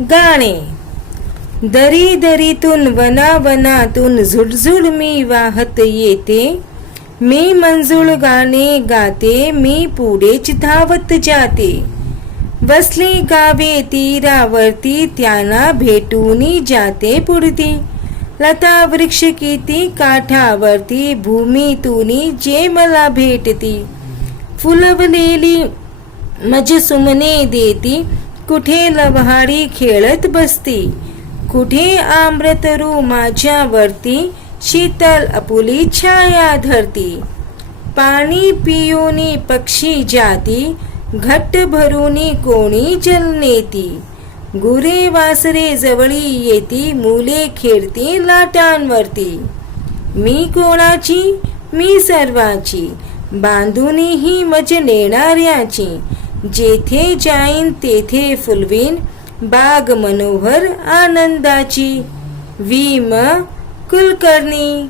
गाणे. दरी दरीतून वनावनातून झुडझुड मी वाहत येते. मी मंजूळ गाणे गाते, मी पुढेच धावत जाते. बसले गावे तीरावरती, त्यांना भेटूनी जाते पुढती. लता वृक्ष किती काठावरती, भूमीतूनी जे मला भेटती. फुलवलेली मज सुमने देती, कुठे लव्हाळी खेळत बसती. कुठे आम्रतरू माझ्यावरती, शीतल आपुली छाया धरती. पाणी पिऊनी पक्षी जाती, घट्ट भरूनी कोणी जल नेती. गुरे वासरे जवळी येती, मुले खेळती लाटांवरती. मी कोणाची, मी सर्वाची, बांधुनी ही मज नेणाऱ्याची. जेथे जाईन तेथे फुलवीन, बाग मनोहर आनंदाची. वी. म. कुलकर्णी.